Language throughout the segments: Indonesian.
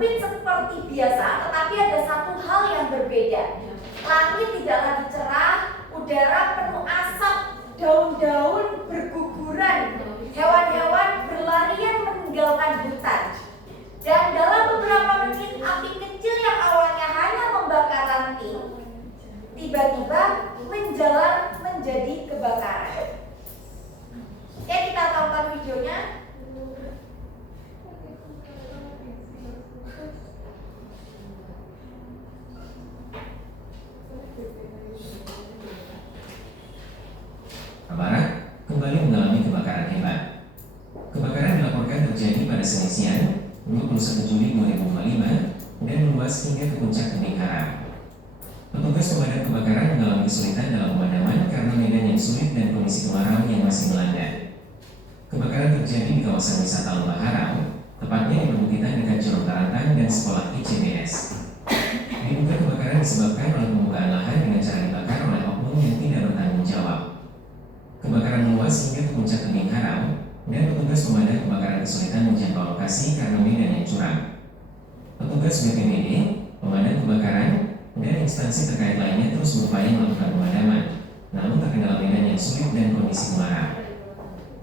terbit seperti biasa, tetapi ada satu hal yang berbeda. Langit tidak lagi cerah, udara penuh asap, daun-daun berguguran, hewan-hewan berlarian meninggalkan hutan. Dan dalam beberapa menit, api kecil yang awalnya hanya membakar ranting, tiba-tiba menjalar menjadi kebakaran. Oke, kita tonton videonya. Barat kembali mengalami kebakaran hebat. Kebakaran dilaporkan terjadi pada Senin siang, 21 Juli 2025 dan meluas hingga ke puncak tebing Haram. Petugas pemadam kebakaran mengalami kesulitan dalam pemadaman karena medan yang sulit dan kondisi kemarau yang masih melanda. Kebakaran terjadi di kawasan wisata Lembah Haram, tepatnya di perbukitan dekat Curug Tarantang dan sekolah ICBS. Diduga kebakaran disebabkan oleh pembukaan lahan dengan cara dibakar oleh oknum yang tidak bertanggung jawab. Kebakaran meluas hingga ke puncak tebing Haram dan petugas pemadam kebakaran kesulitan menjangkau lokasi karena medan yang curam. Petugas BPBD, pemadam kebakaran, dan instansi terkait lainnya terus berupaya melakukan pemadaman, namun terkendala medan yang sulit dan kondisi kemarau.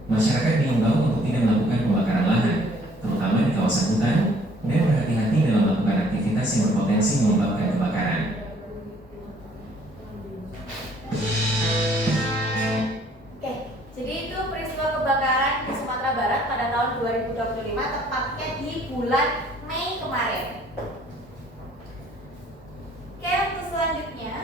Masyarakat diimbau untuk tidak melakukan pembakaran lahan, terutama di kawasan hutan, dan berhati-hati dalam melakukan aktivitas yang berpotensi menyebabkan kebakaran. Oke, jadi itu peristiwa kebakaran di Sumatera Barat pada tahun 2025, tepatnya di bulan Mei kemarin. Oke, untuk selanjutnya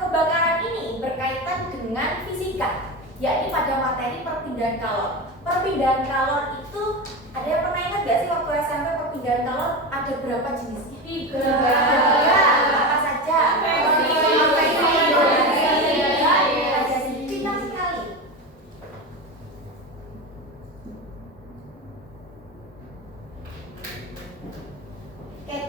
kebakaran ini berkaitan dengan fisika, yakni pada materi perpindahan kalor. Perpindahan kalor itu, ada yang pernah ingat gak sih waktu SMP perpindahan kalor ada berapa jenisnya? 3. Ya, apa saja? Pintar sekali. Oke.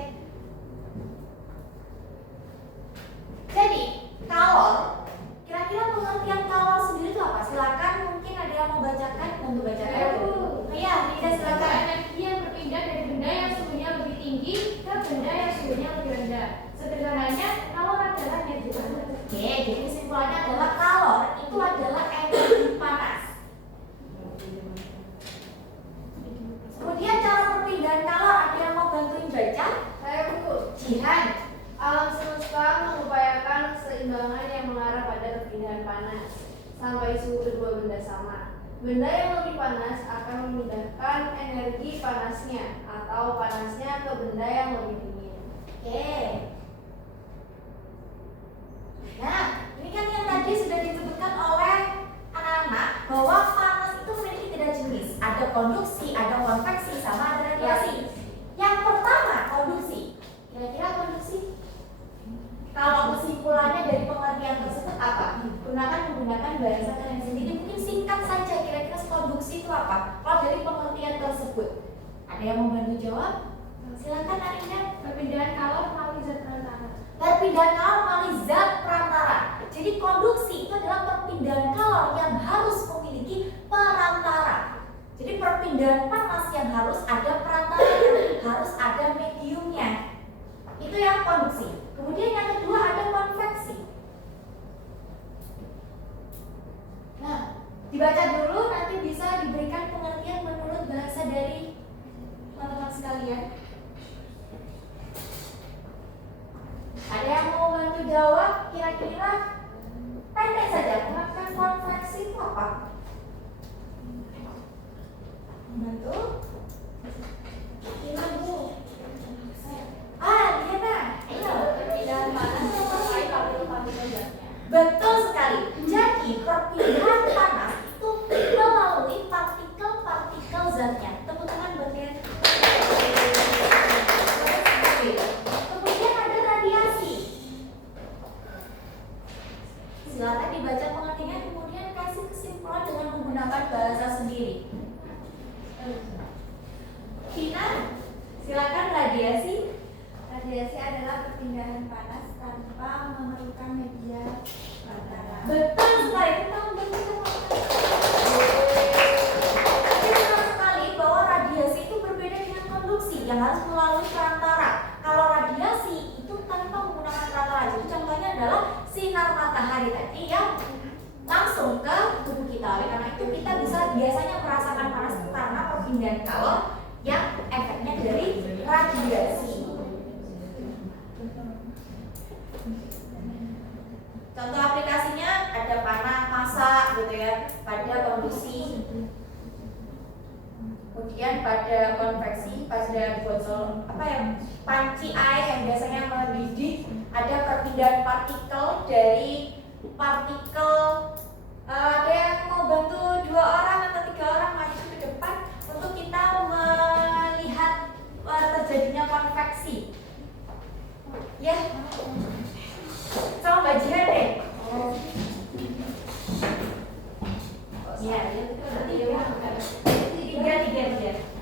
Jadi, kalor, kira-kira pengertian kalor sendiri itu apa? Silakan, mungkin ada yang mau bacakan, bantu bacakan. Ya, Rida silakan. Energi yang berpindah dari benda yang suhunya lebih tinggi ke benda yang suhunya lebih rendah. Sederhananya, kalor adalah energi panas. Oke, jadi kesimpulannya adalah kalor itu adalah energi panas. Kemudian cara perpindahan kalor, ada yang mau bantuin baca? Saya buku. Jihan. Alam semesta mengupayakan keseimbangan yang mengarah pada perpindahan panas sampai suhu kedua benda sama. Benda yang lebih panas akan memindahkan energi panasnya atau panasnya ke benda yang lebih dingin. Oke. Nah, ini kan yang tadi sudah disebutkan oleh anak-anak bahwa panas itu memiliki 3 jenis. Ada konduksi, ada konveksi, sama ada radiasi. Yang pertama, konduksi. Kira-kira konduksi? Kalau kesimpulannya dari pengertian tersebut apa? Menggunakan bahasa kalian sendiri. Mungkin singkat saja, kira-kira konduksi itu apa? Kalau dari pengertian tersebut, ada yang mau bantu jawab? Silakan Arinda. Perpindahan kalor melalui zat perantara. Perpindahan kalor melalui zat perantara. Jadi konduksi itu adalah perpindahan kalor yang harus memiliki perantara. Jadi perpindahan panas yang harus ada perantaranya, harus ada mediumnya. Itu yang konduksi. Kemudian yang kedua ada konveksi. Nah, dibaca dulu, nanti bisa diberikan pengertian menurut bahasa dari teman-teman sekalian. Ada yang mau bantu jawab? Kira-kira pendek saja, pengertian konveksi itu apa? Bantu? Gimana Bu? Gimana? Ayo. Perpindahan panas sampai partikel zatnya. Betul sekali. Jadi perpindahan panas itu melalui partikel-partikel zatnya. Tepuk tangan buat dia. Kemudian ada radiasi. Silakan dibaca pengertiannya, kemudian kasih kesimpulan dengan menggunakan bahasa sendiri. Tina, silakan radiasi. Radiasi adalah perpindahan panas tanpa memerlukan media perantara. Betul sekali, kita memberikan biasanya merasakan panas itu karena perpindahan kalor yang efeknya dari radiasi. Contoh aplikasinya ada panah masak gitu ya, pada konduksi, kemudian pada konveksi, pada botol panci air yang biasanya mendidih, ada perpindahan partikel dari partikel ada yang mau bantu 2 orang atau 3 orang maju ke depan untuk kita melihat terjadinya konveksi. Ya, sama Mbak Jihan deh. Ya, tiga.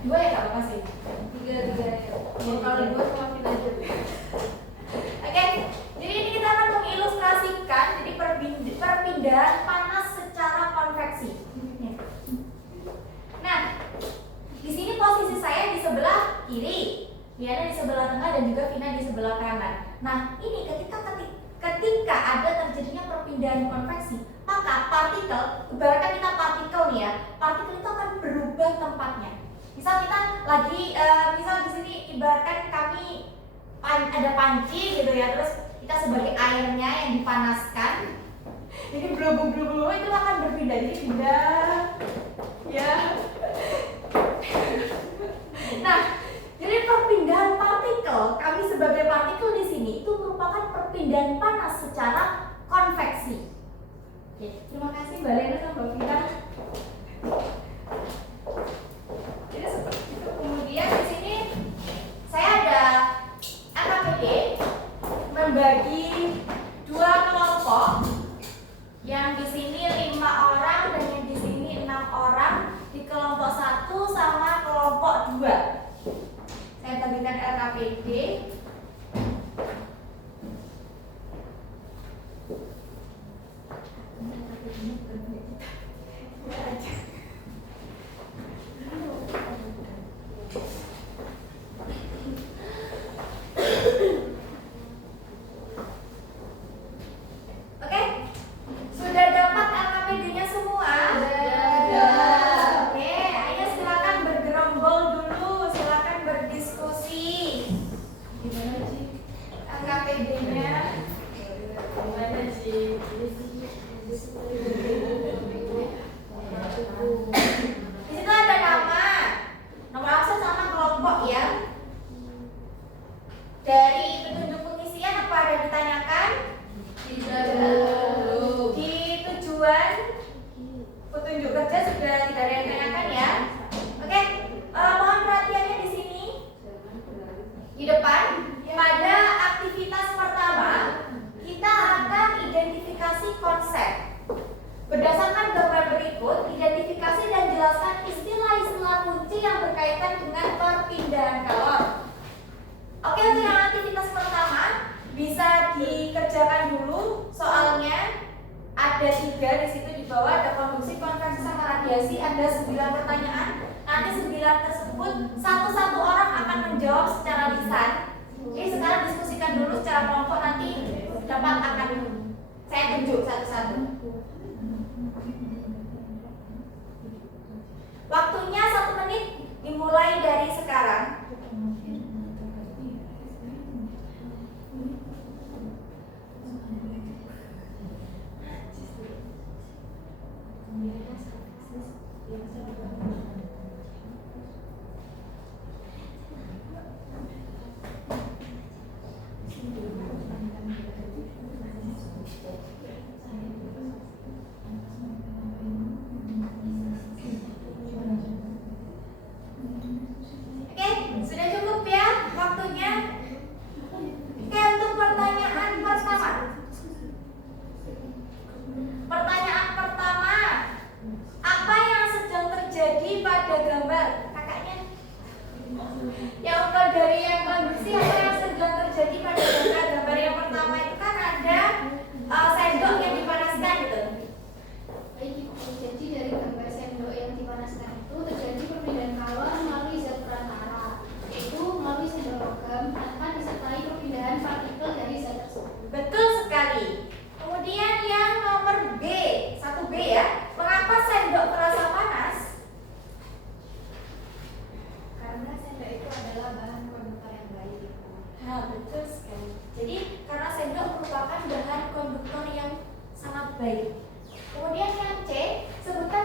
2 ya Kak, makasih. 3 ya. Kalau 2 maafin aja. Oke, jadi ini kita akan mengilustrasikan jadi perpindahan panas secara konveksi. Nah, di sini posisi saya di sebelah kiri, Diana di sebelah tengah dan juga Vina di sebelah kanan. Nah, ini ketika ada terjadinya perpindahan konveksi, maka partikel, ibaratkan kita partikel nih ya, partikel itu akan berubah tempatnya. Misal kita lagi, misal di sini ibaratkan kami ada panci gitu ya, terus kita sebagai airnya yang dipanaskan, jadi blu itu akan berpindah, jadi pindah, ya. Nah, jadi perpindahan partikel, kami sebagai partikel di sini itu merupakan perpindahan panas secara konveksi. Oke, terima kasih Mbak Lena sama Mbak Vina. Jadi seperti itu. Kemudian di sini saya ada LKPD membagi 2 kelompok, yang di sini 5 orang dan yang di sini 6 orang, di kelompok 1 sama kelompok 2. Saya bagikan LKPD. Oke, sudah dapat LKPD-nya semua? Oke, ayo silakan bergerombol dulu, silakan berdiskusi. Gimana sih LKPD-nya? Gimana sih? Di situ ada nama, nomor absen sama kelompok ya. Dari petunjuk pengisian apa ada ditanyakan? Tidak. Di tujuan petunjuk kerja sudah tidak ada yang ditanyakan ya. Oke, mohon perhatiannya di sini. Di depan pada aktivitas pertama kita akan identifikasi konsep. Berdasarkan gambar berikut, identifikasi dan jelaskan istilah-istilah kunci yang berkaitan dengan perpindahan kalor. Oke, untuk yang aktivitas pertama bisa dikerjakan dulu soalnya. Ada 3 di situ, di bawah ada konduksi, konveksi sama radiasi. Ada 9 pertanyaan. Nanti 9 tersebut satu-satu orang akan menjawab secara lisan. Jadi sekarang diskusikan dulu secara kelompok, nanti dapat akan saya tunjuk satu-satu. Waktunya 1 menit dimulai dari sekarang.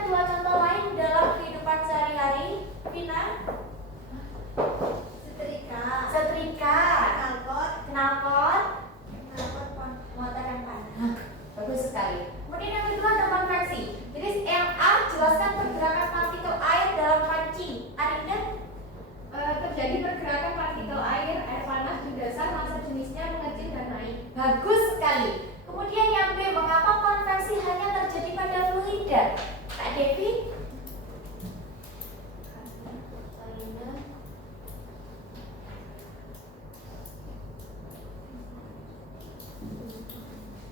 dua contoh lain dalam kehidupan sehari-hari. Vina? Setrika, knalpot, Motor yang panas. bagus sekali. Kemudian yang kedua ada konveksi. Jadi yang A, jelaskan pergerakan partikel air dalam panci. Arinda? Terjadi pergerakan partikel air panas di dasar, massa jenisnya mengecil dan naik. Bagus sekali. Kemudian yang B, mengapa konveksi hanya terjadi pada fluida? Kak Devi?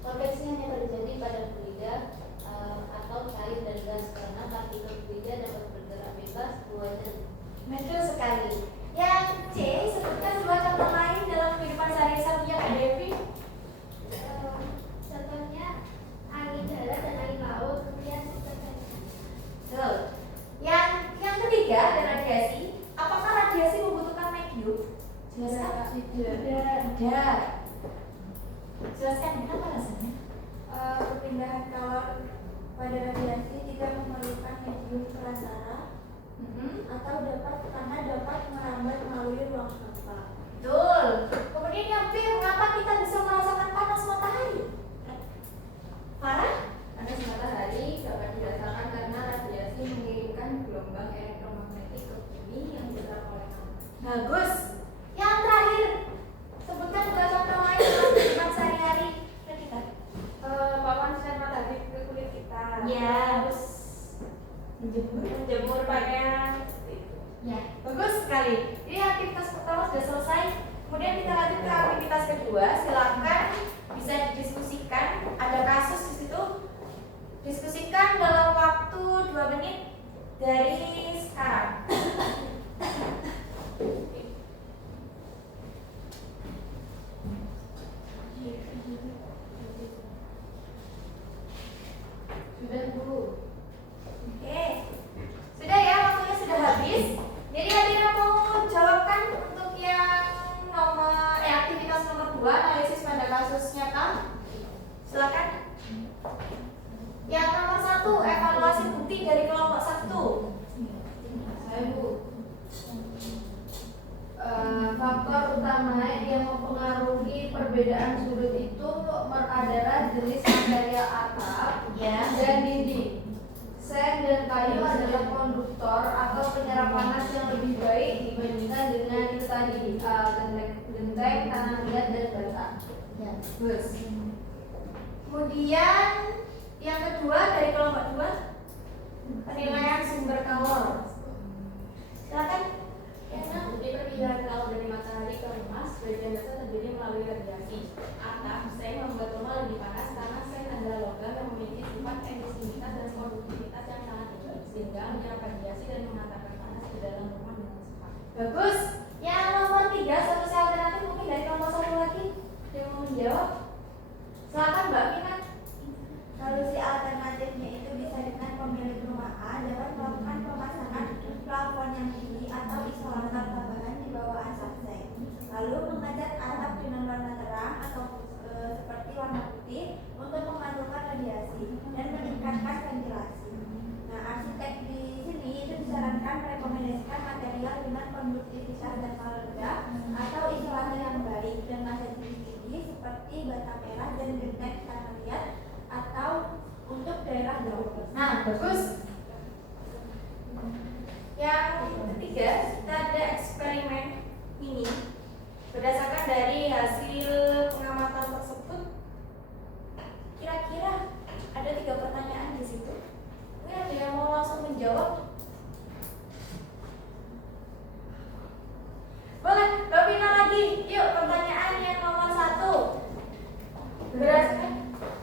Konveksi hanya terjadi pada fluida atau cair dan gas karena partikel fluida dapat bergerak bebas keluar dan Betul sekali. Yang C, sebutkan dua contoh lain dalam kehidupan sehari-hari Kak Devi. Contohnya angin darat dan angin laut, kemudian Betul. Yang ketiga ada radiasi. Apakah radiasi membutuhkan medium? Jelaskan. Tidak. Jelaskan kenapa alasannya? Perpindahan kalor pada radiasi tidak memerlukan medium prasara atau karena dapat merambat melalui ruang hampa. Betul. Kemudian yang B, mengapa kita bisa merasakan panas matahari? Farah? panas matahari dapat dirasakan karena radiasi mengirimkan gelombang elektromagnetik ke bumi yang diterap oleh alam. Bagus. Yang terakhir, sebutkan dua contoh lain dalam kehidupan sehari-hari. Kita. Paparan sinar matahari ke kulit kita. Ya. Terus menjemur pakaian. Ya, bagus sekali. Jadi aktivitas pertama sudah selesai. Kemudian kita lanjut ke aktivitas kedua. Silakan bisa didiskusikan. Ada kasus di situ. Diskusikan dalam waktu 2 menit dari sekarang. Sudah Bu. Oke. Sudah ya, waktunya sudah habis. Jadi Adina mau jawabkan untuk yang aktivitas nomor 2, analisis pada kasus nyata. Silakan. Yang nomor 1, evaluasi bukti dari kelompok 1. Saya Bu. Faktor utama yang mempengaruhi perbedaan sudut itu adalah jenis material atap Ya. dan dinding. Seng dan kayu adalah konduktor atau penyerap panas yang lebih baik dibandingkan dengan itu tadi genteng, tanah liat dan bata. Ya, bagus. Kemudian yang kedua dari kelompok 2, penilaian sumber kalor. Silakan. Bukti perpindahan kalor dari matahari ke rumah sebagian besar terjadi melalui radiasi. Atap seng membuat rumah lebih panas karena seng adalah logam yang memiliki sifat emisivitas dan konduktivitas yang sangat tinggi sehingga menyerap radiasi dan menghantarkan panas ke dalam rumah dengan cepat. Bagus. Yang nomor 3, solusi alternatif mungkin dari kelompok 1 lagi yang mau menjawab. Silakan Mbak Vina. Solusi alternatifnya itu bisa dengan pemilik rumah A dapat melakukan pemasangan plafon yang tinggi atau isolator tambahan di bawah atap seng, lalu mengecat atap dengan warna terang atau seperti warna putih untuk memantulkan radiasi dan meningkatkan ventilasi. Nah, arsitek di sini itu disarankan merekomendasikan material dengan konduktivitas dan rendah atau isolator yang baik dan massa jenis tinggi seperti bata merah dan genteng tanah liat atau untuk daerah laut. Nah, bagus. Yang ketiga, kita ada eksperimen ini. Berdasarkan dari hasil pengamatan tersebut, kira-kira ada 3 pertanyaan di situ. Mungkin ada yang mau langsung menjawab? Boleh, Mbak Vina lagi. Yuk, pertanyaan yang nomor 1.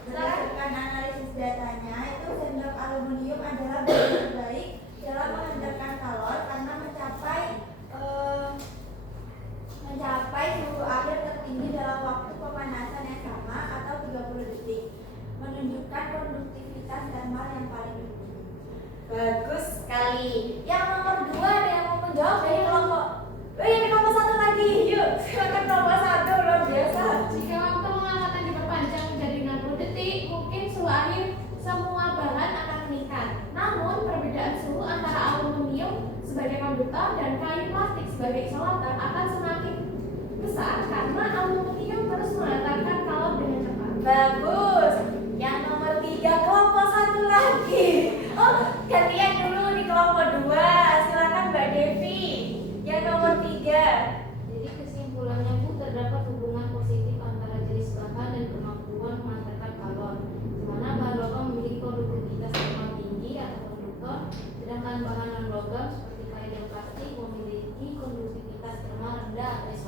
Berdasarkan analisis datanya, itu sendok aluminium adalah bahan terbaik dalam menghantarkan kalor karena mencapai suhu akhir tertinggi dalam waktu pemanasan yang sama atau 30 detik, menunjukkan konduktivitas thermal yang paling tinggi. Bagus sekali. Yang nomor 2 ada yang mau menjawab dari kelompok. Yang kelompok 1 lagi. Yuk, silakan kelompok 1, luar biasa. Jika waktu pengamatan diperpanjang menjadi 60 detik, mungkin suhu akhir semua bahan akan meningkat. Namun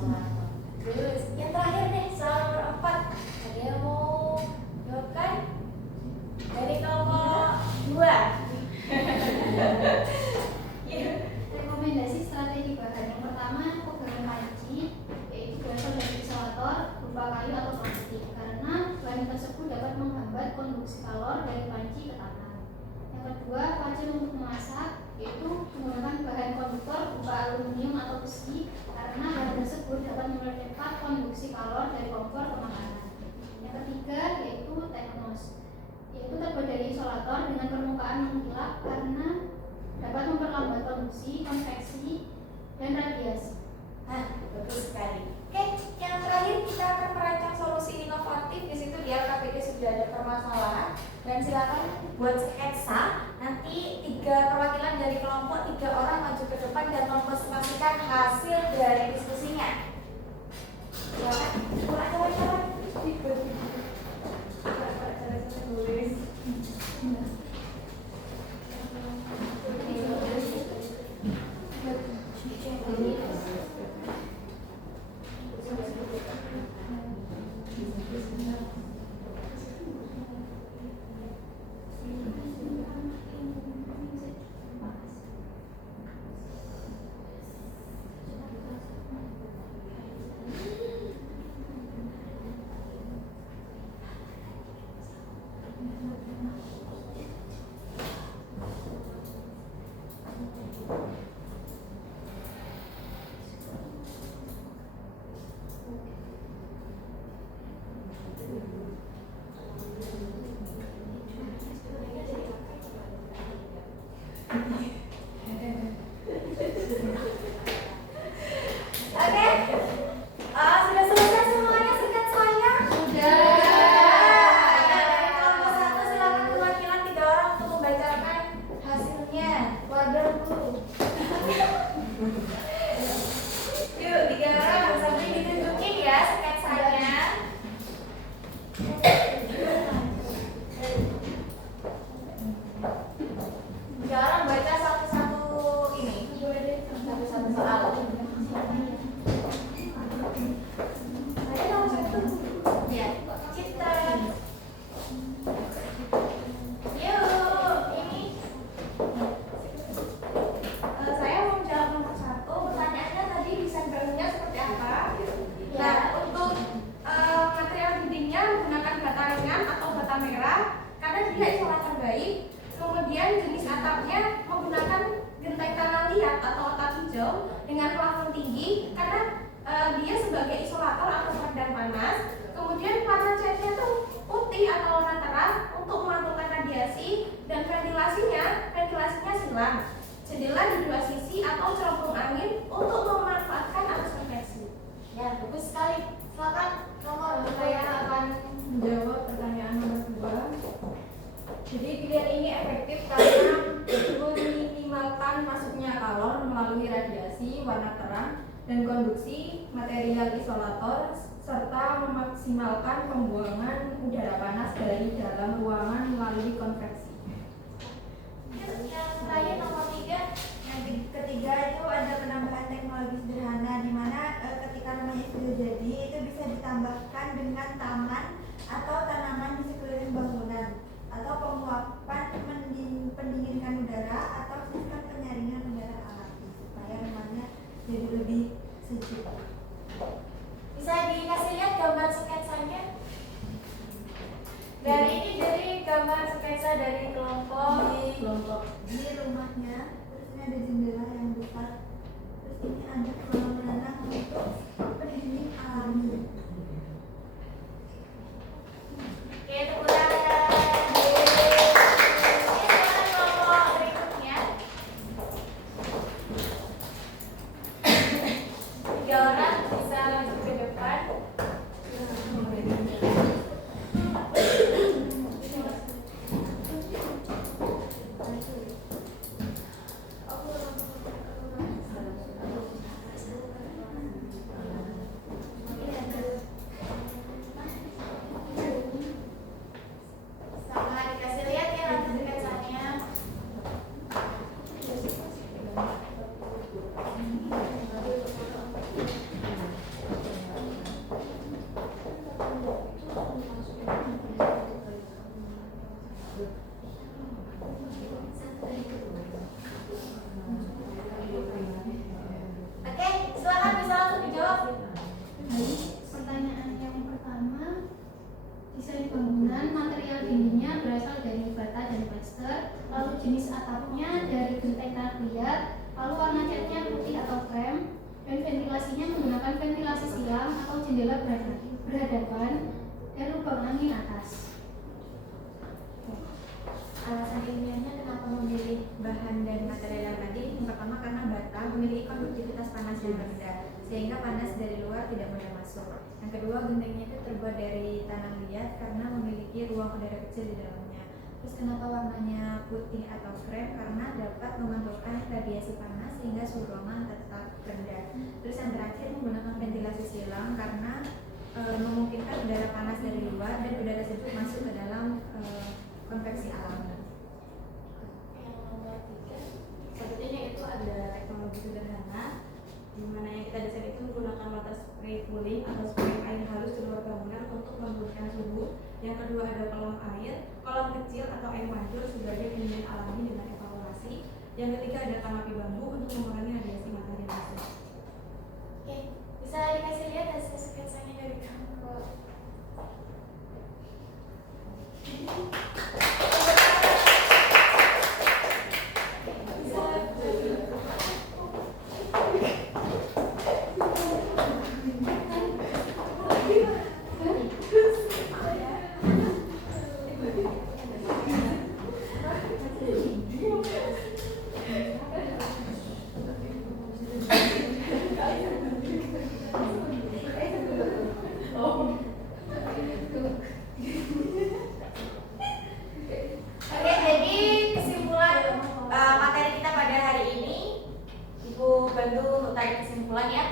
isolator. Terus yang terakhir nih, soal nomor 4. Ada yang mau jawabkan? Dari kelompok 2. Rekomendasi strategi bahan yang pertama, pegangan panci, yaitu berasal dari isolator berupa kayu atau plastik, karena bahan tersebut dapat menghambat konduksi kalor dari panci ke tangan. Yang kedua, wajan untuk memasak, yaitu menggunakan bahan konduktor berupa aluminium atau besi, karena bahan tersebut dapat mempercepat konduksi kalor dari kompor ke makanan. Yang ketiga, yaitu teknos, yaitu terbuat dari isolator dengan permukaan mengkilap karena dapat memperlambat konduksi, konveksi, dan radiasi. Bagus sekali. Oke, yang terakhir kita akan merancang solusi inovatif. Di situ di LKPD sudah ada permasalahan dan silakan buat sketsa. Nanti 3 perwakilan dari kelompok, 3 orang maju ke depan dan mempresentasikan hasil dari diskusinya. Silakan, mulai kawan-kawan. Oke, sudah selesai semuanya sketsanya? Sudah. Dari kelompok 1 silakan perwakilan 3 orang untuk membacakan hasilnya. Wadah dulu. Yuk, 3 orang sampai ditunjukin ya sketsanya. 3 orang baca satu-satu ini. Satu-satu soal. Ada nomor 1. Ya, Citra. Yuk, ini. Saya mau menjawab nomor 1. Pertanyaannya tadi desain bangunnya seperti apa? Nah, untuk material dindingnya menggunakan bata ringan atau bata merah karena dia isolator baik. Kemudian jenis atapnya menggunakan genteng tanah liat atau atap hijau dengan plafon tinggi karena dia sebagai isolator atau peredam panas. Kemudian warna catnya tuh putih atau warna terang untuk memantulkan radiasi dan ventilasinya silang. Jendela di 2 sisi atau cerobong angin untuk memanfaatkan arus konveksi. Ya, bagus sekali. Silakan nomor Saya akan menjawab pertanyaan nomor 2. Jadi pilihan ini efektif karena meminimalkan masuknya kalor melalui radiasi, warna terang, dan konduksi material isolator serta memaksimalkan pembuangan udara panas dari dalam ruangan melalui konveksi. Yang terakhir nomor 3, yang ketiga itu ada penambahan teknologi sederhana di mana ketika rumahnya sudah jadi itu bisa ditambahkan dengan taman atau tanaman di sekeliling bangunan atau penguapan pendinginkan udara atau sistem penyaringan udara alami supaya rumahnya jadi lebih sejuk. bisa dikasih lihat gambar sketsanya? Dari gambar sketsa dari kelompok Di rumahnya terus ini ada jendela yang besar, terus ini ada kolam renang untuk pendingin alami. Oke, tepuk tangan. Silakan kelompok berikutnya. 3 orang bisa maju ke depan. jenis atapnya dari genteng tanah liat, lalu warna catnya putih atau krem, dan ventilasinya menggunakan ventilasi silang atau jendela berhadapan dan lubang angin atas. Alasan ilmiahnya kenapa memilih bahan dan material yang tadi? Yang pertama karena bata memiliki konduktivitas panas yang rendah, sehingga panas dari luar tidak mudah masuk. Yang kedua, gentengnya itu terbuat dari tanah liat karena memiliki ruang udara kecil di dalamnya. Terus kenapa warnanya putih atau krem? Karena dapat memantulkan radiasi panas sehingga suhu ruangan tetap rendah. Terus yang terakhir, menggunakan ventilasi silang karena memungkinkan udara panas dari luar dan udara sejuk masuk ke dalam konveksi alam. Yang nomor 3, sepertinya itu ada teknologi sederhana di mana yang kita desain itu menggunakan water spray cooling atau spray air halus di luar bangunan untuk menurunkan suhu. Yang kedua ada kolam air, kolam kecil atau air mancur sebagai pendingin alami dengan evaluasi. Yang ketiga ada kanopi bambu untuk mengurangi radiasi matahari masuk. Oke, bisa dikasih lihat hasil sketsanya dari kamu. Oke, jadi kesimpulan materi kita pada hari ini, Ibu bantu untuk tarik kesimpulan ya,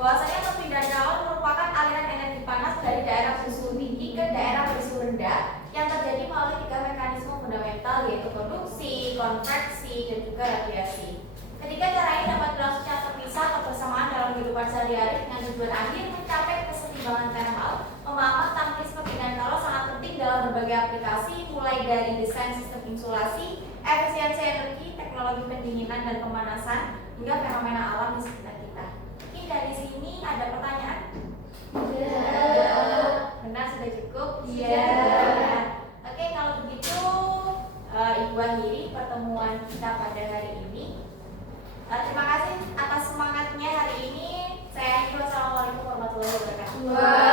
bahwasanya perpindahan calon merupakan aliran energi panas dari daerah bersuhu tinggi ke daerah bersuhu rendah yang terjadi melalui 3 mekanisme fundamental, yaitu konduksi, konveksi, dan juga radiasi. Ketiga cara ini dapat berlangsung secara terpisah atau bersamaan dalam kehidupan sehari-hari dengan tujuan akhir mencapai keseimbangan thermal. Pemahaman tentang prinsip perpindahan calon sangat penting dalam berbagai aplikasi, mulai dari desain sistem insulasi, efisiensi energi, teknologi pendinginan dan pemanasan, hingga fenomena alam di sekitar kita. Mungkin dari sini ada pertanyaan? Benar, sudah cukup? Oke, kalau begitu Ibu akhiri pertemuan kita pada hari ini. Terima kasih atas semangatnya hari ini. Saya akhiri. Wassalamualaikum warahmatullahi wabarakatuh.